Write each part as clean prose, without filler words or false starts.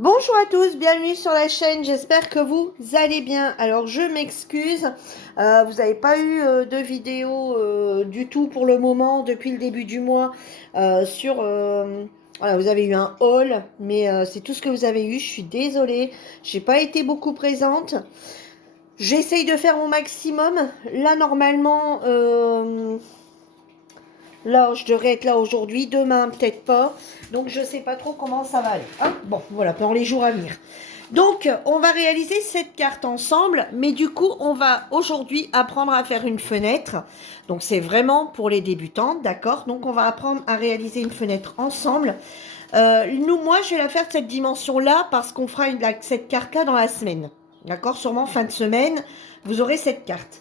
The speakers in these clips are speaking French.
Bonjour à tous, bienvenue sur la chaîne, j'espère que vous allez bien. Alors je m'excuse, vous n'avez pas eu de vidéo du tout pour le moment depuis le début du mois sur... voilà, vous avez eu un haul, mais c'est tout ce que vous avez eu, je suis désolée, j'ai pas été beaucoup présente. J'essaye de faire mon maximum. Là normalement, là, je devrais être là aujourd'hui, demain peut-être pas. Donc je sais pas trop comment ça va aller, hein. Bon, voilà, pendant les jours à venir. Donc, on va réaliser cette carte ensemble, mais du coup, on va aujourd'hui apprendre à faire une fenêtre. Donc, c'est vraiment pour les débutants, d'accord? Donc, on va apprendre à réaliser une fenêtre ensemble. Moi, je vais la faire de cette dimension-là parce qu'on fera cette carte-là dans la semaine. D'accord? Sûrement fin de semaine, vous aurez cette carte.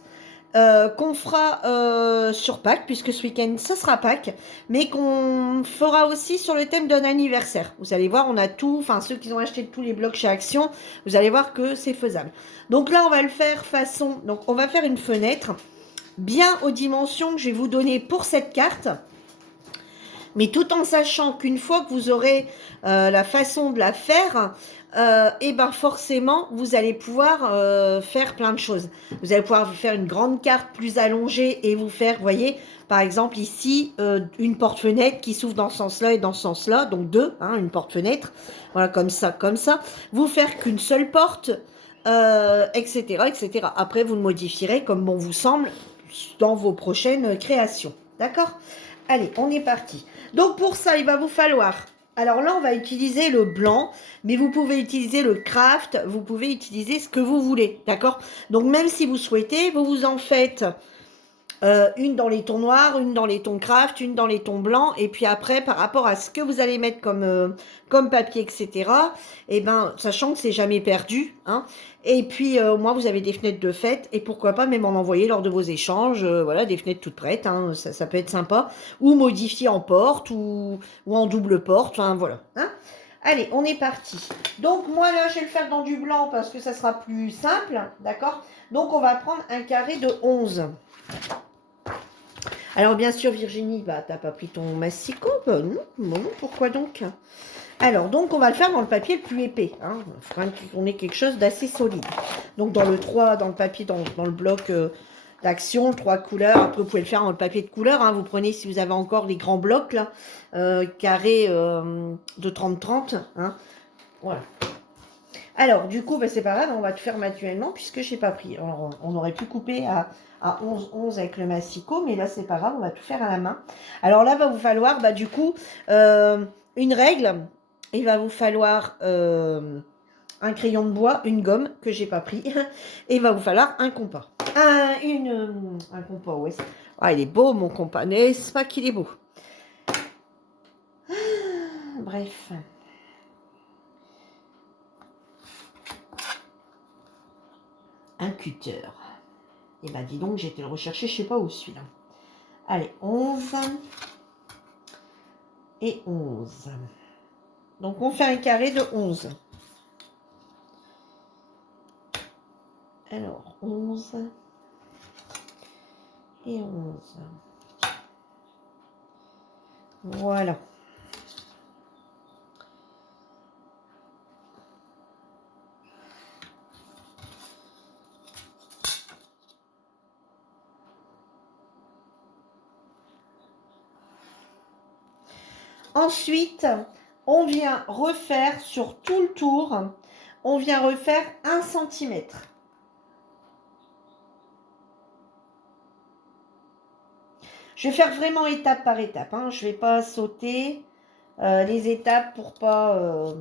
Qu'on fera sur Pâques, puisque ce week-end, ça sera Pâques, mais qu'on fera aussi sur le thème d'un anniversaire. Vous allez voir, on a tout, enfin ceux qui ont acheté tous les blocs chez Action, vous allez voir que c'est faisable. Donc là, on va le faire façon, donc on va faire une fenêtre bien aux dimensions que je vais vous donner pour cette carte, mais tout en sachant qu'une fois que vous aurez la façon de la faire, et ben forcément, vous allez pouvoir faire plein de choses. Vous allez pouvoir vous faire une grande carte plus allongée et vous faire, vous voyez, par exemple ici, une porte-fenêtre qui s'ouvre dans ce sens-là et dans ce sens-là, donc deux, hein, une porte-fenêtre, voilà, comme ça, comme ça. Vous faire qu'une seule porte, etc., etc. Après, vous le modifierez comme bon vous semble dans vos prochaines créations. D'accord? Allez, on est parti. Donc pour ça, il va vous falloir... Alors là, on va utiliser le blanc, mais vous pouvez utiliser le craft, vous pouvez utiliser ce que vous voulez, d'accord? Donc même si vous souhaitez, vous vous en faites une dans les tons noirs, une dans les tons craft, une dans les tons blancs, et puis après, par rapport à ce que vous allez mettre comme papier, etc., et ben, sachant que c'est jamais perdu, hein, et puis moi, vous avez des fenêtres de fête, et pourquoi pas même en envoyer lors de vos échanges, voilà, des fenêtres toutes prêtes, hein, ça peut être sympa, ou modifier en porte, ou en double porte, enfin voilà, hein. Allez, on est parti. Donc moi là, je vais le faire dans du blanc parce que ça sera plus simple, d'accord? Donc on va prendre un carré de 11. Alors bien sûr Virginie, bah t'as pas pris ton massicot? Bah non, bon, pourquoi donc? Alors donc on va le faire dans le papier le plus épais, hein. Il faudra qu'on ait quelque chose d'assez solide. Donc dans le 3, dans le papier, dans le bloc d'action, 3 couleurs. Après vous pouvez le faire dans le papier de couleur, hein. Vous prenez si vous avez encore les grands blocs là, carrés de 30-30, hein. Voilà. Alors, du coup, bah, c'est pas grave, on va tout faire manuellement puisque je n'ai pas pris. Alors, on aurait pu couper à 11 avec le massicot, mais là, c'est pas grave, on va tout faire à la main. Alors là, va vous falloir, bah, du coup, une règle. Il va vous falloir un crayon de bois, une gomme que j'ai pas pris, et il va vous falloir un compas. Un compas, ouais. Ah, il est beau, mon compas, n'est-ce pas qu'il est beau? Bref. Un cutter. Et bah dis donc, j'ai été le rechercher, je sais pas où celui-là. Allez, 11 et 11. Donc on fait un carré de 11. Alors, 11 et 11. Voilà. Ensuite, on vient refaire sur tout le tour, on vient refaire 1 centimètre. Je vais faire vraiment étape par étape, hein. Je ne vais pas sauter les étapes pour pas...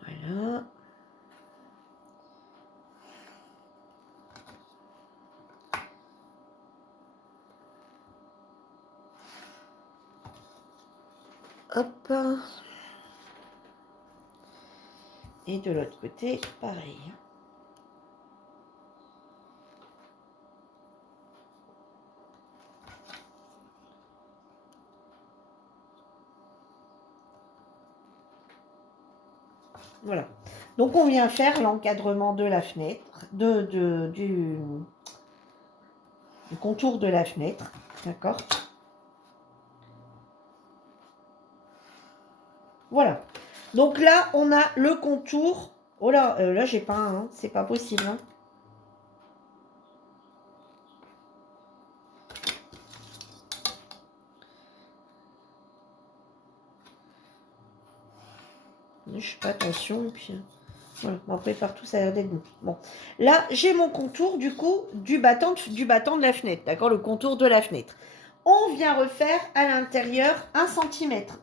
Voilà. Hop. Et de l'autre côté, pareil. Voilà. Donc on vient faire l'encadrement de la fenêtre, le contour de la fenêtre, d'accord? Voilà. Donc là, on a le contour. Oh là, là, j'ai pas un, hein. C'est pas possible, hein. Je fais pas attention, et puis... Voilà. Bon, après, partout, ça a l'air d'être bon. Bon. Là, j'ai mon contour, du coup, du battant de la fenêtre, d'accord? Le contour de la fenêtre. On vient refaire à l'intérieur 1 centimètre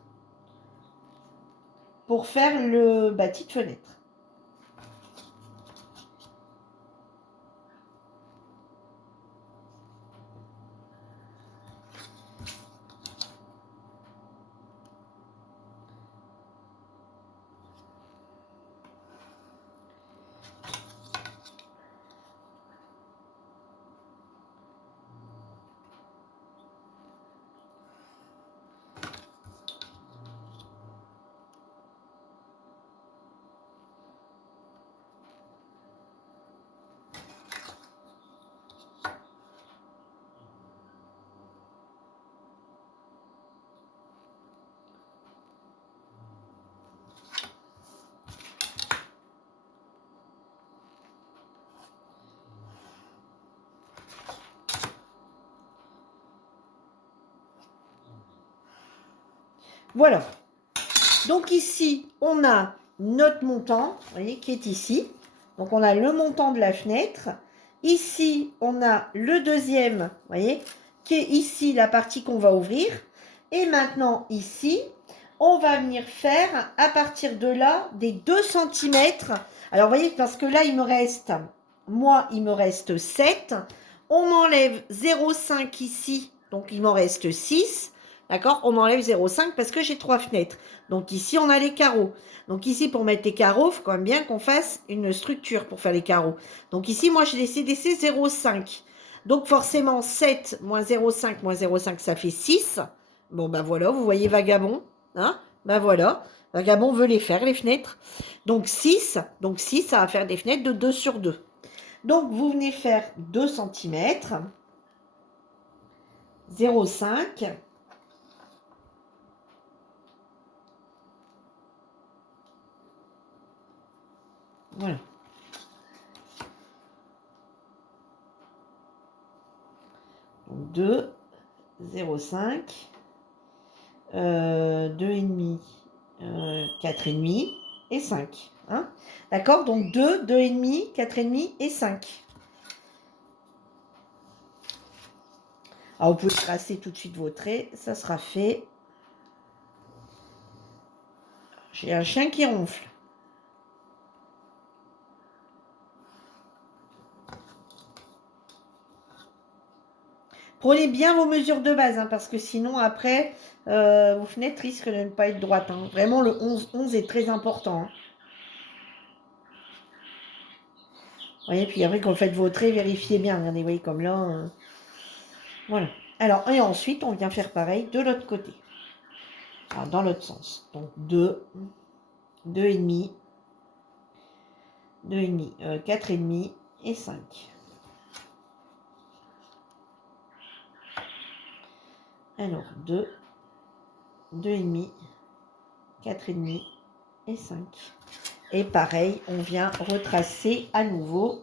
pour faire le bâti de fenêtre. Voilà. Donc ici, on a notre montant, vous voyez, qui est ici. Donc on a le montant de la fenêtre. Ici, on a le deuxième, vous voyez, qui est ici la partie qu'on va ouvrir. Et maintenant, ici, on va venir faire, à partir de là, des 2 cm. Alors, vous voyez, parce que là, il me reste 7. On enlève 0,5 ici, donc il m'en reste 6. D'accord? On enlève 0,5 parce que j'ai 3 fenêtres. Donc ici, on a les carreaux. Donc ici, pour mettre les carreaux, il faut quand même bien qu'on fasse une structure pour faire les carreaux. Donc ici, moi, j'ai décidé c'est 0,5. Donc forcément, 7 moins 0,5, ça fait 6. Bon, ben voilà, vous voyez Vagabond. Hein? Ben voilà, Vagabond veut les faire, les fenêtres. Donc 6, ça va faire des fenêtres de 2 sur 2. Donc vous venez faire 2 cm, 0,5. Voilà. Donc 2, 0,5, 2,5, 4,5 et 5. Hein? D'accord? Donc 2, 2,5, 4,5 et 5. Alors vous pouvez tracer tout de suite vos traits, ça sera fait. J'ai un chien qui ronfle. Prenez bien vos mesures de base, hein, parce que sinon, après, vos fenêtres risquent de ne pas être droites. Hein. Vraiment, le 11 est très important. Hein. Vous voyez, puis après, quand vous faites vos traits, vérifiez bien. Regardez, vous voyez, comme là. Voilà. Alors, et ensuite, on vient faire pareil de l'autre côté. Alors, dans l'autre sens. Donc, 2, 2,5, 2,5, 4,5 et 5. Alors, 2, 2,5, 4,5 et 5. Et pareil, on vient retracer à nouveau.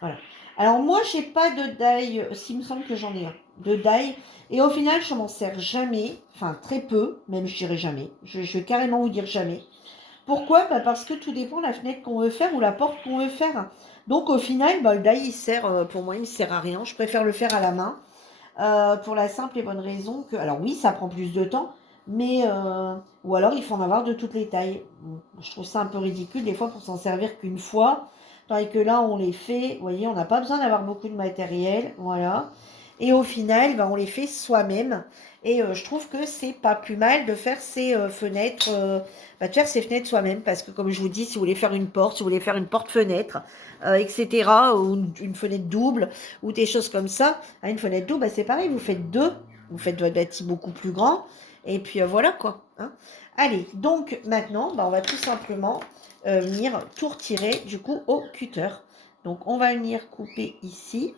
Voilà. Alors moi, j'ai pas de die, s'il me semble que j'en ai un, de die. Et au final, je m'en sers jamais, enfin très peu, même je dirais jamais. Je vais carrément vous dire jamais. Pourquoi? Bah parce que tout dépend de la fenêtre qu'on veut faire ou la porte qu'on veut faire. Donc au final, bah, le die, il sert, pour moi, il ne sert à rien. Je préfère le faire à la main. Pour la simple et bonne raison que, alors oui, ça prend plus de temps, mais ou alors il faut en avoir de toutes les tailles. Je trouve ça un peu ridicule des fois pour s'en servir qu'une fois, tandis que là on les fait, vous voyez, on n'a pas besoin d'avoir beaucoup de matériel, voilà. Et au final, ben, on les fait soi-même. Et je trouve que c'est pas plus mal de faire ces fenêtres, de faire ces fenêtres soi-même, parce que comme je vous dis, si vous voulez faire une porte, si vous voulez faire une porte-fenêtre, etc., ou une fenêtre double, ou des choses comme ça, une fenêtre double, bah, c'est pareil, vous faites deux, vous faites votre bâti beaucoup plus grand, et puis voilà quoi. Hein. Allez, donc maintenant, bah, on va tout simplement venir tout retirer du coup au cutter. Donc on va venir couper ici.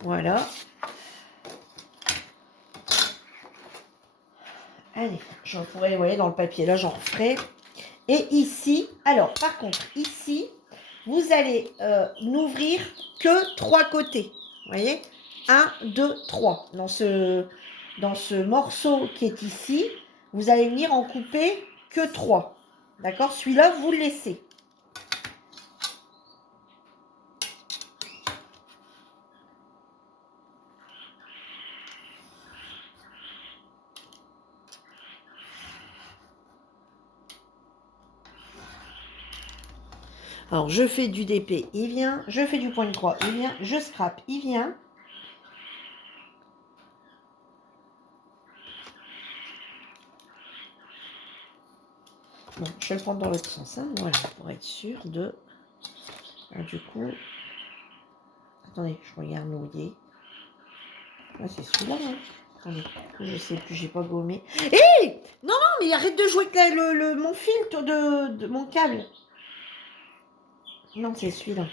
Voilà. Allez, j'en pourrais, vous voyez, dans le papier, là, j'en referai. Et ici, alors, par contre, ici, vous allez n'ouvrir que 3 côtés. Vous voyez, 1, 2, 3. Dans ce morceau qui est ici, vous allez venir en couper que 3. D'accord? Celui-là, vous le laissez. Alors, je fais du DP, il vient. Je fais du point de croix, il vient. Je scrape, il vient. Bon, je vais le prendre dans l'autre sens, hein, voilà, pour être sûr de... Alors, du coup... Attendez, je regarde mouillé. Là, c'est celui-là, hein. Attendez, je sais plus, j'ai pas gommé. Hé, non, non, mais arrête de jouer avec mon fil de mon câble. Non, c'est celui-là.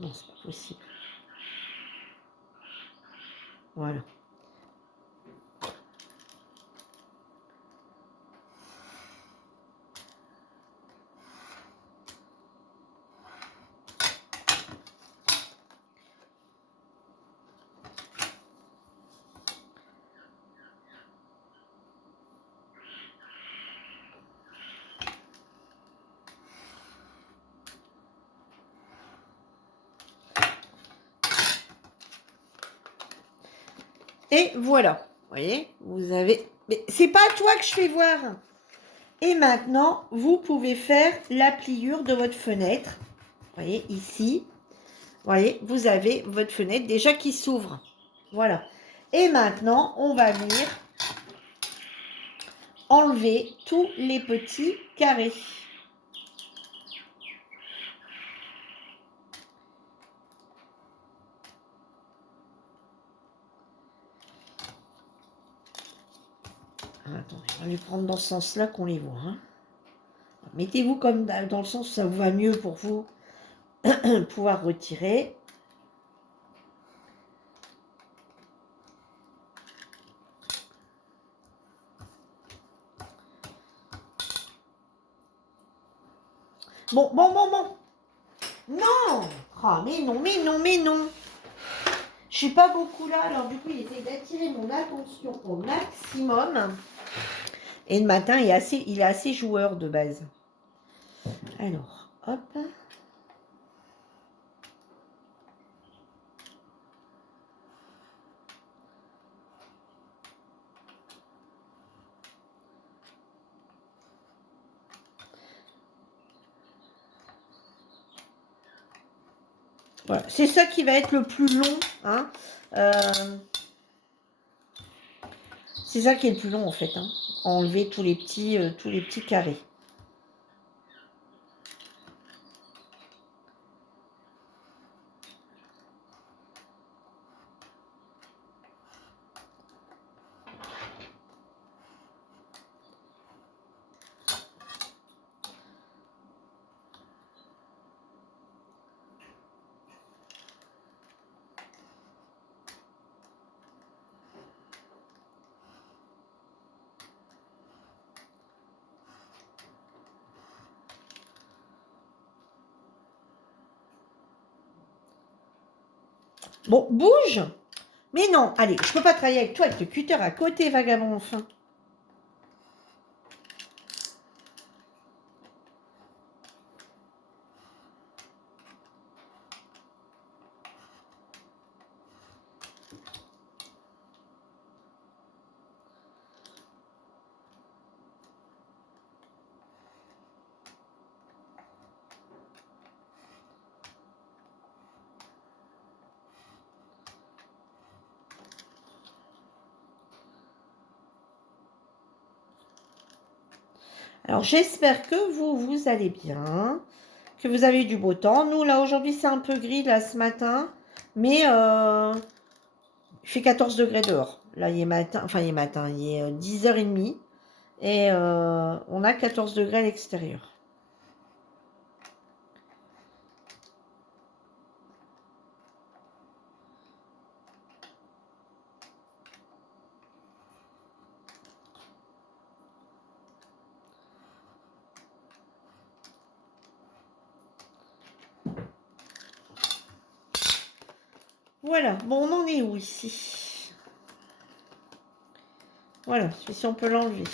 Non, c'est pas possible. Voilà. Et voilà. Vous voyez, vous avez... Mais c'est pas à toi que je fais voir. Et maintenant, vous pouvez faire la pliure de votre fenêtre. Vous voyez, ici. Vous voyez, vous avez votre fenêtre déjà qui s'ouvre. Voilà. Et maintenant, on va venir enlever tous les petits carrés. Attendez, on va les prendre dans ce sens-là qu'on les voit. Hein. Mettez-vous comme dans le sens où ça vous va mieux pour vous pouvoir retirer. Bon. Non. Ah, mais non, mais non, mais non. Je suis pas beaucoup là, alors du coup, il essaie d'attirer mon attention au maximum. Et le matin, il est assez joueur de base. Alors, hop. Voilà, c'est ça qui va être le plus long. Hein. C'est ça qui est le plus long en fait. Hein. Enlever tous les petits carrés. Bon, bouge. Mais non, allez, je peux pas travailler avec toi avec le cutter à côté, vagabond, enfin. Alors, j'espère que vous allez bien, que vous avez eu du beau temps. Nous, là, aujourd'hui, c'est un peu gris, là, ce matin. Mais il fait 14 degrés dehors. Là, il est matin, enfin, il est 10h30. Et on a 14 degrés à l'extérieur. Voilà, bon, on en est où ici? Voilà, celui-ci on peut l'enlever.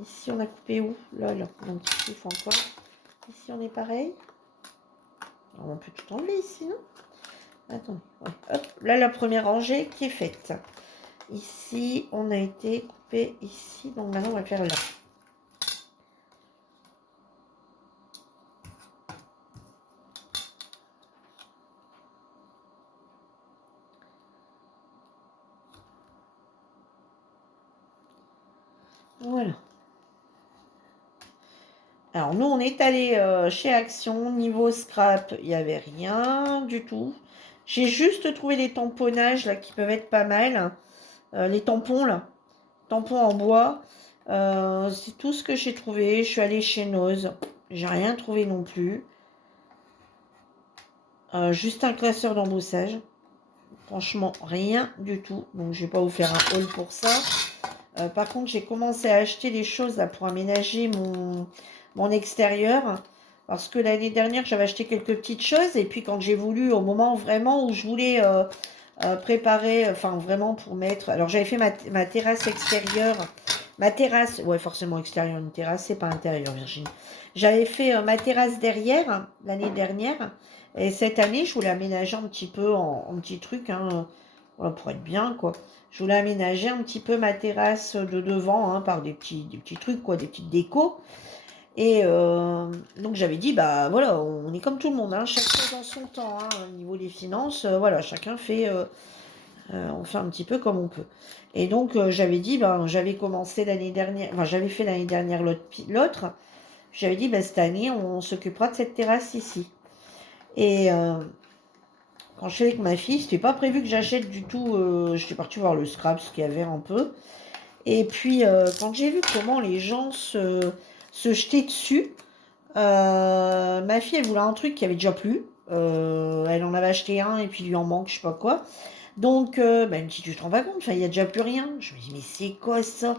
Ici on a coupé où? Là, là, donc ici il faut encore. Ici on est pareil. Alors, on peut tout enlever ici, non? Attendez, ouais. Hop, là la première rangée qui est faite. Ici on a été coupé ici, donc maintenant on va faire là. Voilà. Alors nous on est allé chez Action, niveau scrap, il n'y avait rien du tout. J'ai juste trouvé les tamponnages là qui peuvent être pas mal. Les tampons là, tampons en bois. C'est tout ce que j'ai trouvé. Je suis allée chez Noz. J'ai rien trouvé non plus. Juste un classeur d'embossage. Franchement, rien du tout. Donc, je vais pas vous faire un haul pour ça. Par contre, j'ai commencé à acheter des choses là, pour aménager mon extérieur. Parce que l'année dernière, j'avais acheté quelques petites choses. Et puis, quand j'ai voulu, au moment vraiment où je voulais préparer, enfin vraiment pour mettre... Alors, j'avais fait ma terrasse extérieure. Ma terrasse, ouais, forcément extérieure, une terrasse, c'est pas intérieur, Virginie. J'avais fait ma terrasse derrière l'année dernière. Et cette année, je voulais aménager un petit peu en petit truc, hein, voilà, pour être bien, quoi. Je voulais aménager un petit peu ma terrasse de devant, hein, par des petits trucs, quoi, des petites décos. Et donc j'avais dit, bah voilà, on est comme tout le monde, hein, chaque chose en son temps, hein, au niveau des finances, voilà, chacun fait, on fait un petit peu comme on peut. Et donc j'avais dit, ben j'avais commencé l'année dernière, enfin j'avais fait l'année dernière l'autre, j'avais dit, ben cette année on s'occupera de cette terrasse ici. Et quand je suis avec ma fille, c'était pas prévu que j'achète du tout, j'étais partie voir le scrap, ce qu'il y avait un peu. Et puis quand j'ai vu comment les gens se jetaient dessus, ma fille, elle voulait un truc qui avait déjà plus. Elle en avait acheté un et puis il lui en manque, je sais pas quoi. Donc, bah, elle me dit, tu te rends pas compte, enfin, il n'y a déjà plus rien. Je me dis, mais c'est quoi ça?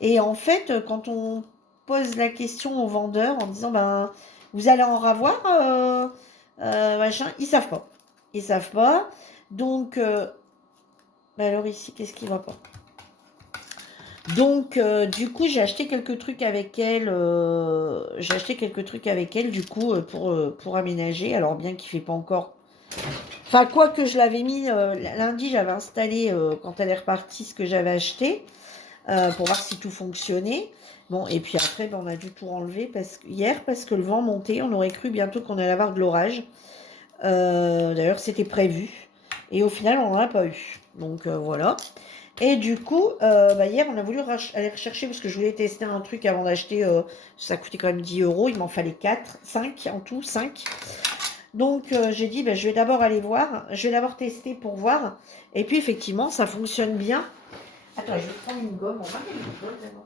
Et en fait, quand on pose la question aux vendeurs en disant, ben, vous allez en ravoir, machin, ils savent pas. Ils savent pas. Donc, bah alors ici, qu'est-ce qui va pas? Donc, du coup, j'ai acheté quelques trucs avec elle. J'ai acheté quelques trucs avec elle, du coup, pour aménager. Alors, bien qu'il ne fait pas encore. Enfin, quoi que je l'avais mis lundi, j'avais installé quand elle est repartie ce que j'avais acheté pour voir si tout fonctionnait. Bon, et puis après, ben, on a dû tout enlever hier parce que le vent montait. On aurait cru bientôt qu'on allait avoir de l'orage. D'ailleurs, c'était prévu. Et au final, on n'en a pas eu. Donc, voilà. Et du coup, bah, hier, on a voulu aller rechercher parce que je voulais tester un truc avant d'acheter. Ça coûtait quand même 10 euros. Il m'en fallait 4, 5 en tout, 5. Donc, j'ai dit, bah, je vais d'abord aller voir. Je vais d'abord tester pour voir. Et puis, effectivement, ça fonctionne bien. Attends, je vais prendre une gomme. On va mettre une gomme d'abord.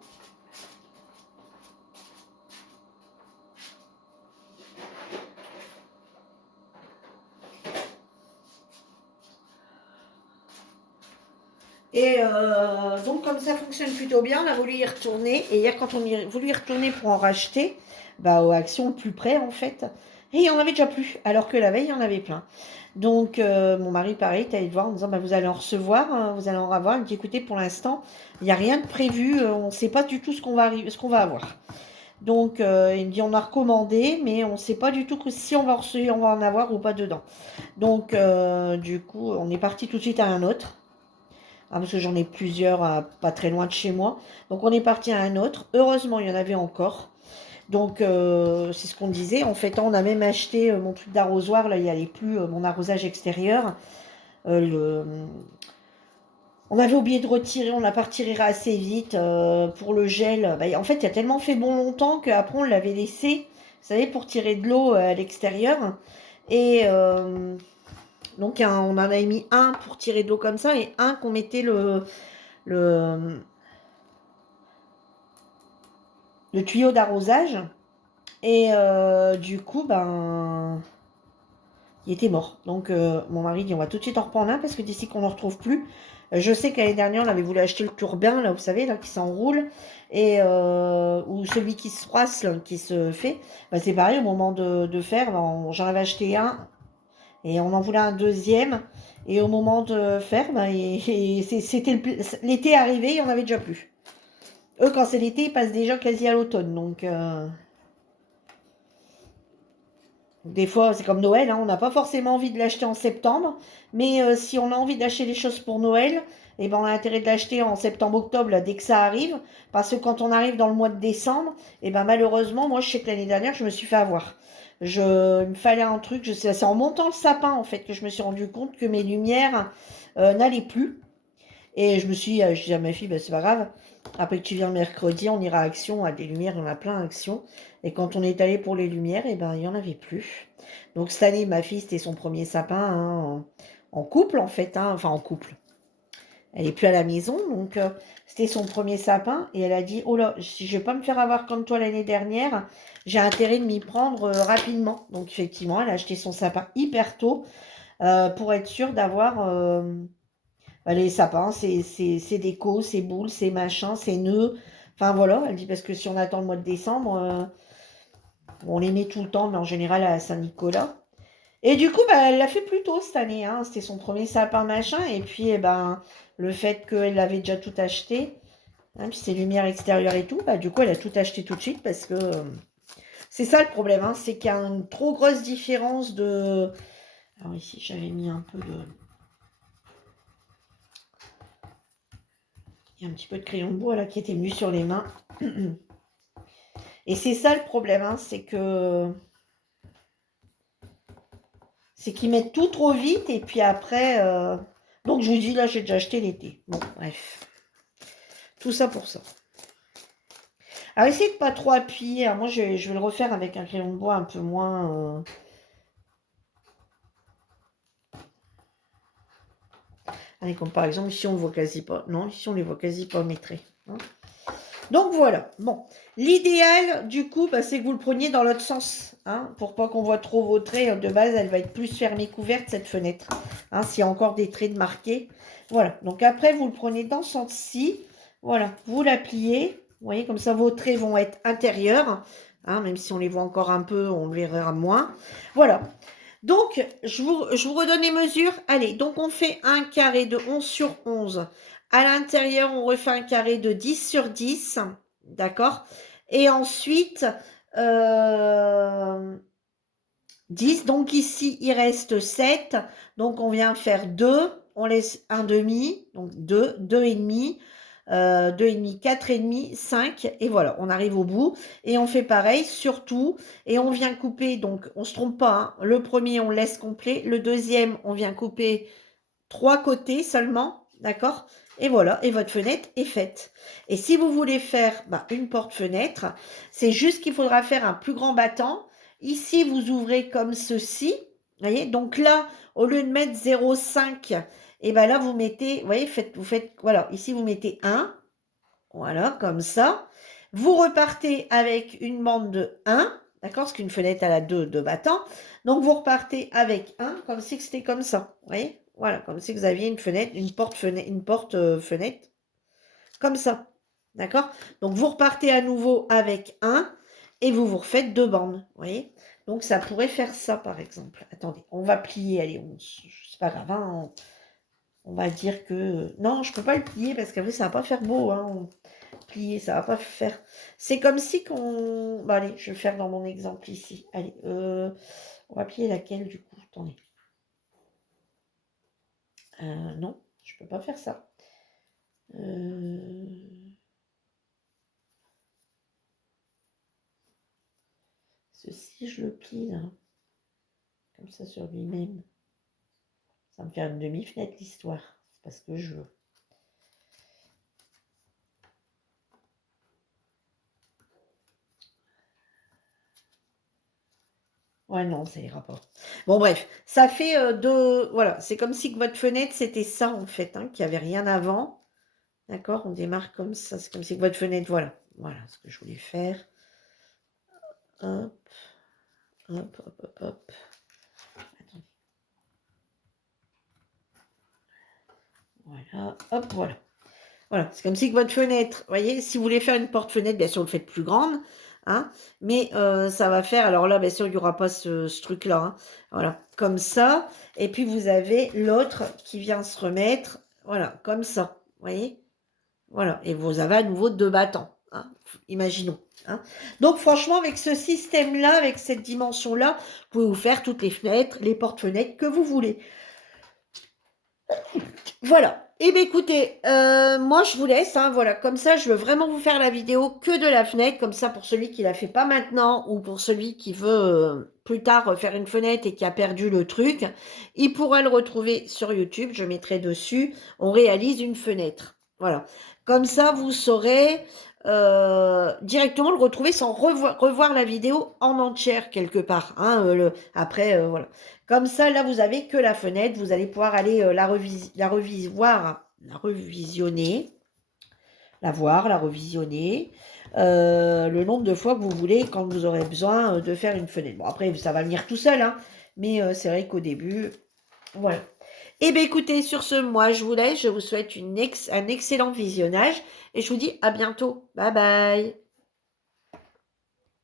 Et donc, comme ça fonctionne plutôt bien, on a voulu y retourner. Et hier, quand on a voulu y retourner pour en racheter, bah, aux actions le plus près, en fait, et il n'y en avait déjà plus. Alors que la veille, il y en avait plein. Donc, mon mari, pareil, est allé le voir en disant, bah, vous allez en recevoir, hein, vous allez en avoir. Il me dit, écoutez, pour l'instant, il n'y a rien de prévu. On ne sait pas du tout ce qu'on va avoir. Donc, il me dit, on a recommandé, mais on ne sait pas du tout que si on va recevoir, on va en avoir ou pas dedans. Donc, du coup, on est parti tout de suite à un autre. Ah, parce que j'en ai plusieurs pas très loin de chez moi. Donc on est parti à un autre. Heureusement, il y en avait encore. Donc c'est ce qu'on disait. En fait, on a même acheté mon truc d'arrosoir. Là, il n'y avait plus mon arrosage extérieur. Le... On avait oublié de retirer, on l'a pas retiré assez vite pour le gel. Bah, en fait, il a tellement fait bon longtemps qu'après on l'avait laissé, vous savez, pour tirer de l'eau à l'extérieur. Et donc on en avait mis un pour tirer de l'eau comme ça et un qu'on mettait le, le tuyau d'arrosage. Et du coup, ben, il était mort. Donc mon mari dit on va tout de suite en reprendre un parce que d'ici qu'on ne retrouve plus. Je sais que l'année dernière, on avait voulu acheter le turbin, là, vous savez, là, qui s'enroule, et ou celui qui se froisse, là, qui se fait. Ben, c'est pareil, au moment de faire, ben, j'en avais acheté un, Et on en voulait un deuxième. Et au moment de faire, bah, c'était l'été arrivé, il n'y en avait déjà plus. Eux, quand c'est l'été, ils passent déjà quasi à l'automne. Donc, des fois, c'est comme Noël, hein, on n'a pas forcément envie de l'acheter en septembre. Mais si on a envie d'acheter les choses pour Noël, eh ben, on a intérêt de l'acheter en septembre-octobre, là, dès que ça arrive. Parce que quand on arrive dans le mois de décembre, eh ben, malheureusement, moi, je sais que l'année dernière, je me suis fait avoir. Il me fallait un truc, c'est en montant le sapin, en fait, que je me suis rendu compte que mes lumières n'allaient plus. Et je dis à ma fille, bah, c'est pas grave. Après que tu viens mercredi, on ira à Action, à des lumières, il y en a plein à Action. Et quand on est allé pour les lumières, eh ben, il n'y en avait plus. Donc cette année, ma fille, c'était son premier sapin, hein, en couple, en fait. Hein, enfin, en couple. Elle est plus à la maison, donc c'était son premier sapin. Et elle a dit, oh là, si je vais pas me faire avoir comme toi l'année dernière, j'ai intérêt de m'y prendre rapidement. Donc effectivement, elle a acheté son sapin hyper tôt pour être sûre d'avoir... les sapins, c'est déco, c'est boules, c'est machin, c'est nœuds. Enfin voilà, elle dit parce que si on attend le mois de décembre, on les met tout le temps, mais en général à Saint-Nicolas. Et du coup, bah, elle l'a fait plus tôt cette année. Hein. C'était son premier sapin machin. Et puis, eh ben, le fait qu'elle avait déjà tout acheté, hein, puis ses lumières extérieures et tout, bah, du coup, elle a tout acheté tout de suite parce que c'est ça le problème. Hein, c'est qu'il y a une trop grosse différence de. Alors ici, j'avais mis un peu de. Il y a un petit peu de crayon de bois là qui était venu sur les mains. Et c'est ça le problème, hein, c'est qu'ils mettent tout trop vite et puis après. Donc je vous dis là, j'ai déjà acheté l'été. Bon, bref. Tout ça pour ça. Alors essayez de pas trop appuyer. Alors, moi, je vais le refaire avec un crayon de bois un peu moins. Allez, comme par exemple, ici on ne voit quasi pas. Non, ici on les voit quasi pas mettrés. Hein. Donc voilà. Bon. L'idéal, du coup, bah, c'est que vous le preniez dans l'autre sens. Hein, pour pas qu'on voit trop vos traits. De base, elle va être plus fermée couverte, cette fenêtre. Hein, s'il y a encore des traits de marqués. Voilà. Donc après, vous le prenez dans ce sens-ci. Voilà. Vous la pliez. Vous voyez, comme ça, vos traits vont être intérieurs. Hein, même si on les voit encore un peu, on le verra moins. Voilà. Donc, je vous redonne les mesures. Allez, donc on fait un carré de 11 sur 11. À l'intérieur, on refait un carré de 10 sur 10. D'accord? Et ensuite, euh, 10. Donc ici, il reste 7. Donc on vient faire 2. On laisse un demi. Donc 2, 2 et demi. 2 et demi, 4 et demi, 5. Et voilà, on arrive au bout. Et on fait pareil, surtout. Et on vient couper, donc on ne se trompe pas. Hein, le premier, on laisse complet. Le deuxième, on vient couper 3 côtés seulement. D'accord? Et voilà, et votre fenêtre est faite. Et si vous voulez faire une porte-fenêtre, c'est juste qu'il faudra faire un plus grand battant. Ici, vous ouvrez comme ceci. Voyez, donc là, au lieu de mettre 0,5, et ben là, vous mettez, vous voyez, vous faites, voilà, ici, vous mettez 1. Voilà, comme ça. Vous repartez avec une bande de 1. D'accord? Parce qu'une fenêtre, elle a deux battants. Donc, vous repartez avec 1, comme si c'était comme ça. Vous voyez? Voilà, comme si vous aviez une fenêtre, une porte fenêtre, comme ça. D'accord? Donc, vous repartez à nouveau avec 1 et vous vous refaites 2 bandes. Vous voyez? Donc, ça pourrait faire ça, par exemple. Attendez, on va plier. Allez, c'est pas grave. Hein, on va dire que... Non, je peux pas le plier parce qu'après, ça va pas faire beau. Hein, plier, ça va pas faire... C'est comme si qu'on... Bon, allez, je vais faire dans mon exemple ici. Allez, on va plier laquelle, du coup? Attendez. Non, je peux pas faire ça. Ceci, je le plie là. Comme ça sur lui-même. Ça va me faire une demi-fenêtre l'histoire. C'est parce que je veux. Ouais, non, ça ira pas. Bon, bref, ça fait deux... Voilà, c'est comme si que votre fenêtre, c'était ça, en fait, hein, qu'il n'y avait rien avant. D'accord? On démarre comme ça. C'est comme si que votre fenêtre... Voilà. Voilà ce que je voulais faire. Hop. Hop, hop, hop, hop. Attendez. Voilà. Hop, voilà. Voilà, c'est comme si que votre fenêtre, vous voyez, si vous voulez faire une porte-fenêtre, bien sûr, vous le faites plus grande. hein, mais ça va faire, alors là, bien sûr, il n'y aura pas ce truc-là, hein, voilà, comme ça, et puis vous avez l'autre qui vient se remettre, voilà, comme ça, vous voyez, voilà, et vous avez à nouveau 2 battants, hein, imaginons, hein. Donc franchement, avec ce système-là, avec cette dimension-là, vous pouvez vous faire toutes les fenêtres, les porte-fenêtres que vous voulez. Voilà. Eh bien, écoutez, moi, je vous laisse, hein, voilà. Comme ça, je veux vraiment vous faire la vidéo que de la fenêtre. Comme ça, pour celui qui la fait pas maintenant ou pour celui qui veut plus tard faire une fenêtre et qui a perdu le truc, il pourra le retrouver sur YouTube. Je mettrai dessus. On réalise une fenêtre. Voilà. Comme ça, vous saurez directement le retrouver sans revoir la vidéo en entière quelque part, hein, après, voilà. Comme ça, là, vous avez que la fenêtre. Vous allez pouvoir aller la revisionner, la voir, la revisionner, le nombre de fois que vous voulez quand vous aurez besoin de faire une fenêtre. Bon, après, ça va venir tout seul, hein, mais c'est vrai qu'au début, voilà. Eh bien, écoutez, sur ce, moi, je vous laisse. Je vous souhaite un excellent visionnage et je vous dis à bientôt. Bye bye.